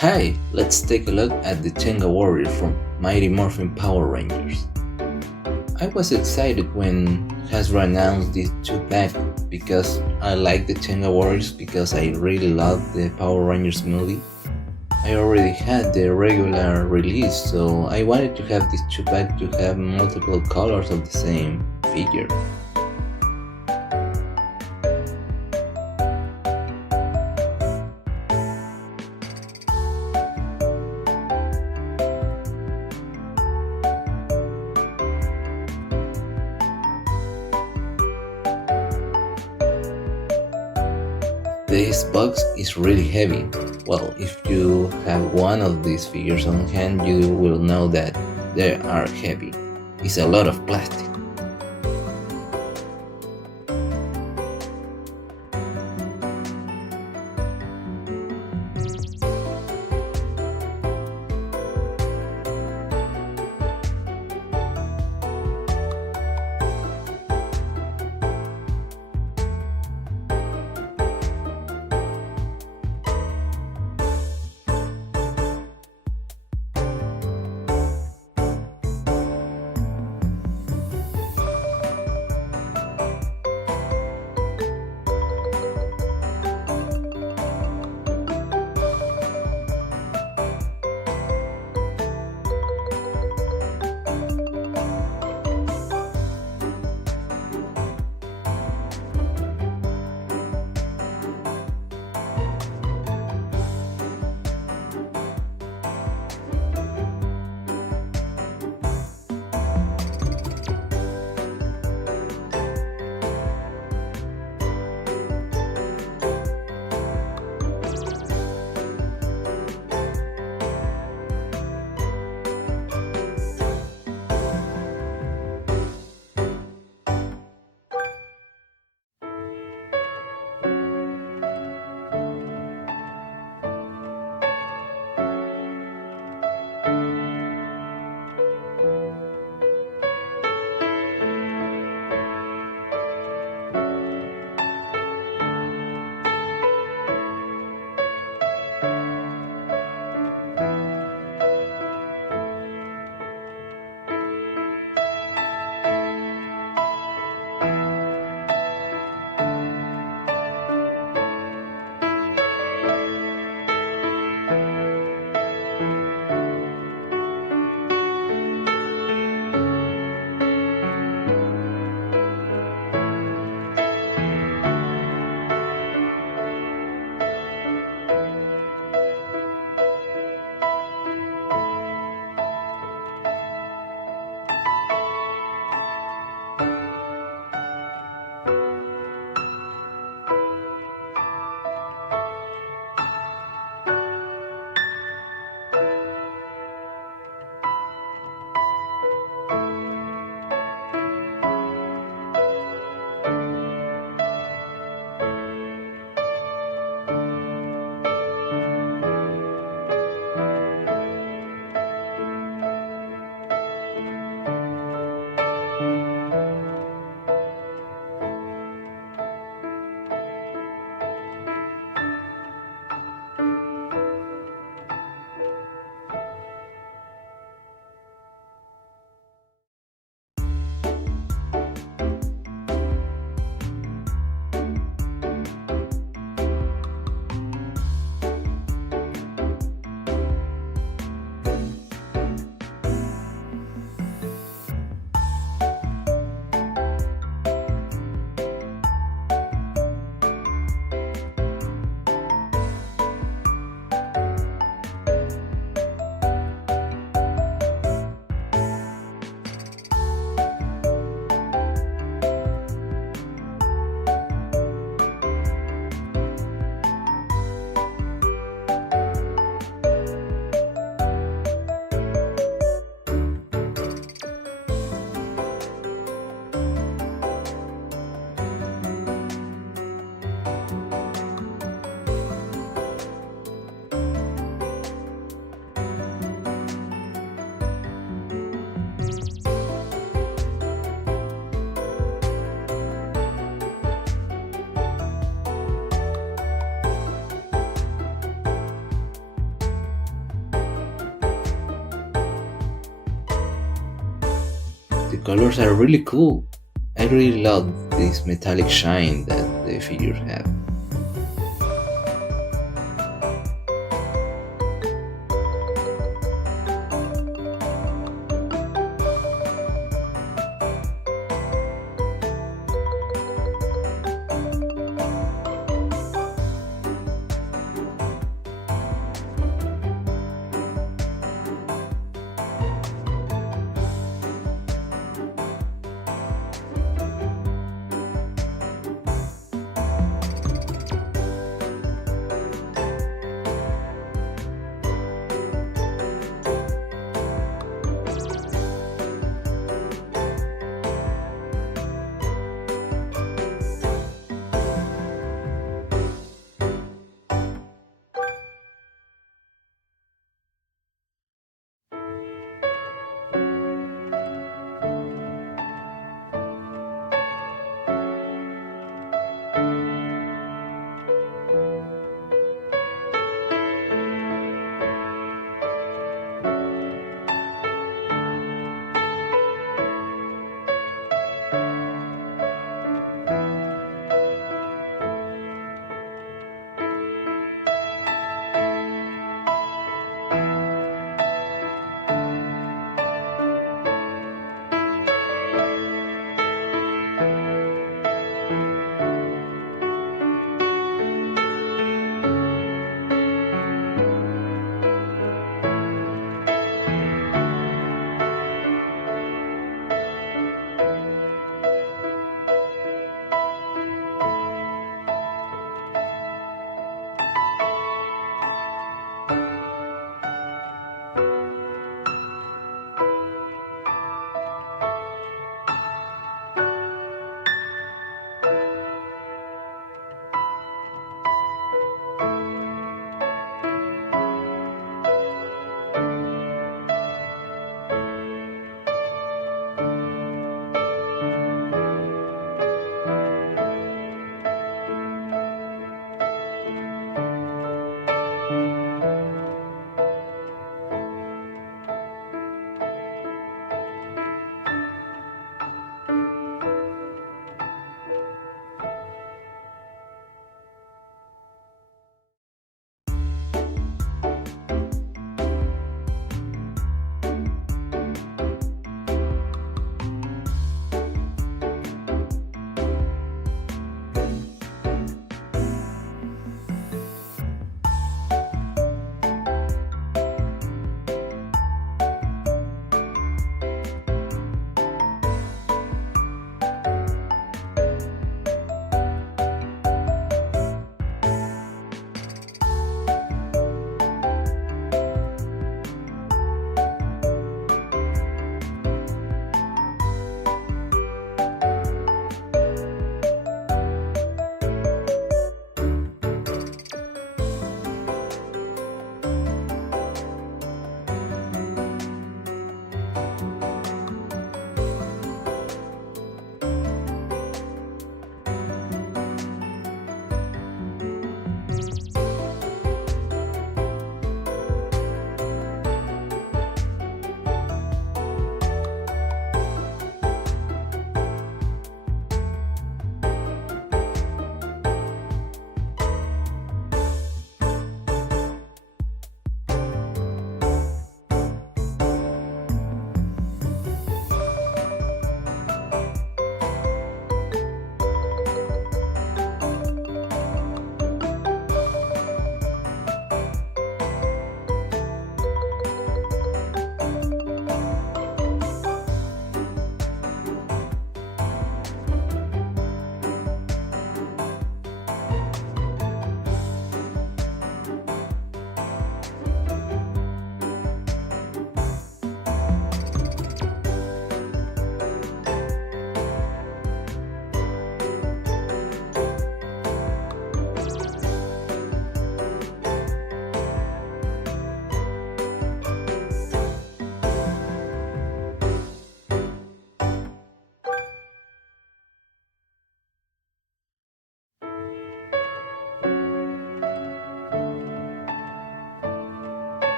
Hi, let's take a look at the Tenga Warrior from Mighty Morphin Power Rangers. I was excited when Hasbro announced this 2-pack because I like the Tenga Warriors because I really love the Power Rangers movie. I already had the regular release, so I wanted to have this 2-pack to have multiple colors of the same figure. This box is really heavy. Well, if you have one of these figures on hand, you will know that they are heavy. It's a lot of plastic. colors are really cool. I really love this metallic shine that the figures have.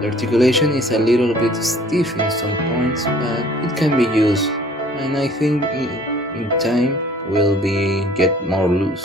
The articulation is a little bit stiff in some points, but it can be used, and I think in time will be get more loose.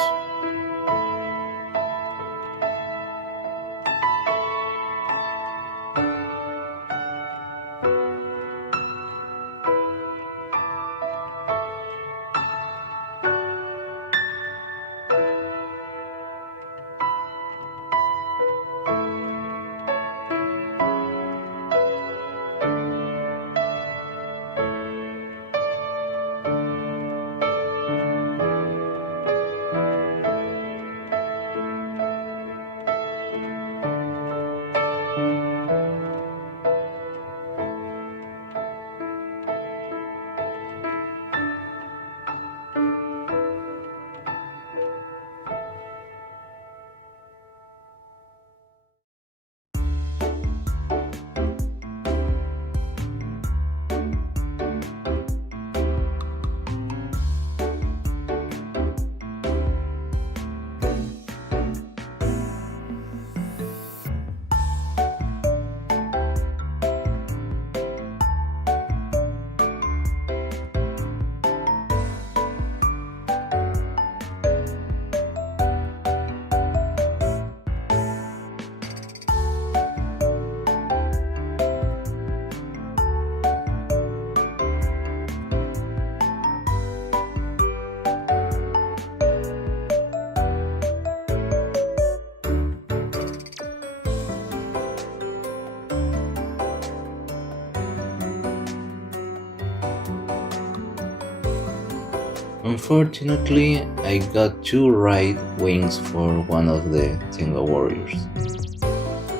Unfortunately, I got two right wings for one of the Tenga warriors.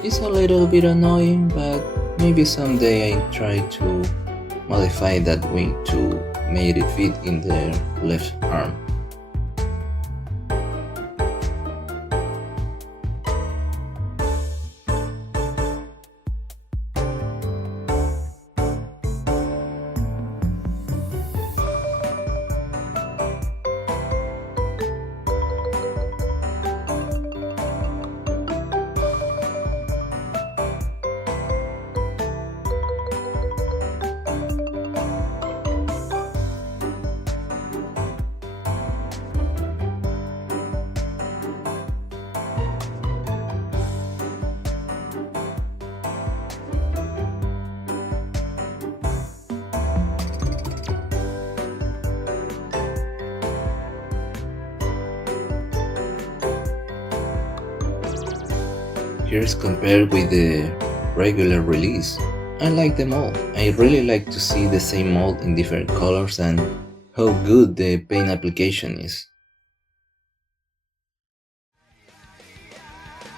It's a little bit annoying, but maybe someday I try to modify that wing to make it fit in the left arm. Here's compared with the regular release. I like them all. I really like to see the same mold in different colors and how good the paint application is.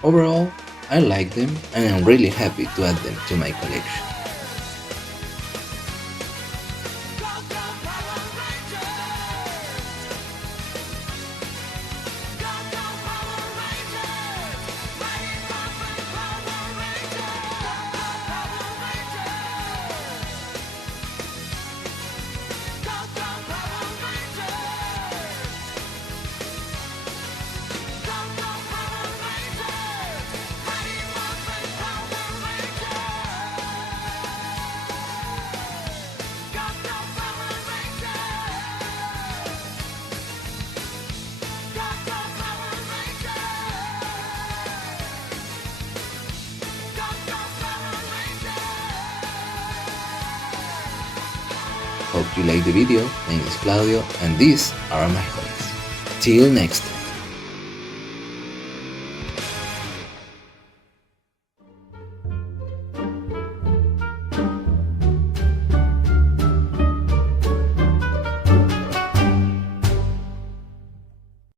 Overall, I like them and I'm really happy to add them to my collection. Hope you liked the video. My name is Claudio and these are my hobbies. Till next time.